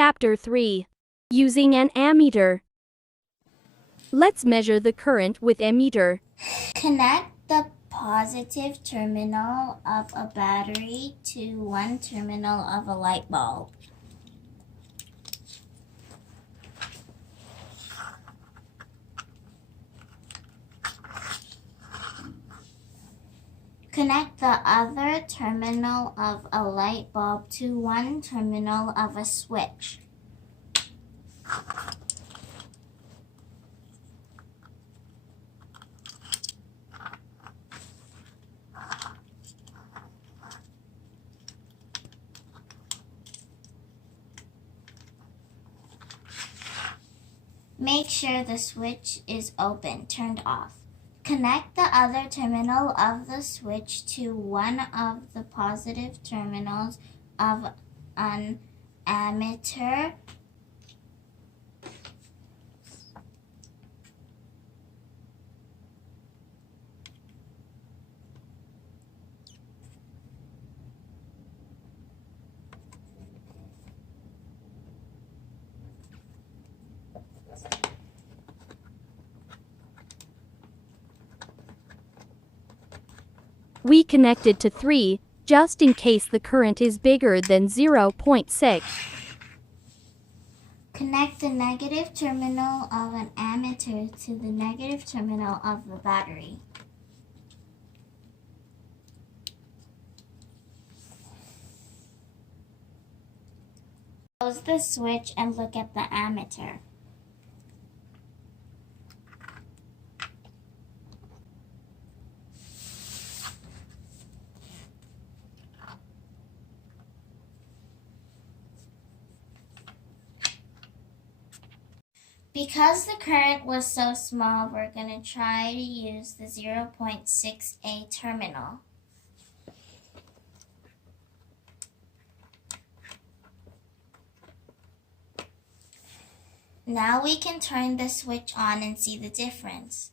Chapter 3. Using an ammeter. Let's measure the current with ammeter. Connect the positive terminal of a battery to one terminal of a light bulb. Connect the other terminal of a light bulb to one terminal of a switch. Make sure the switch is open, turned off. Connect the other terminal of the switch to one of the positive terminals of an ammeter. We connected to 3, just in case the current is bigger than 0.6. Connect the negative terminal of an ammeter to the negative terminal of the battery. Close the switch and look at the ammeter. Because the current was so small, we're going to try to use the 0.6A terminal. Now we can turn the switch on and see the difference.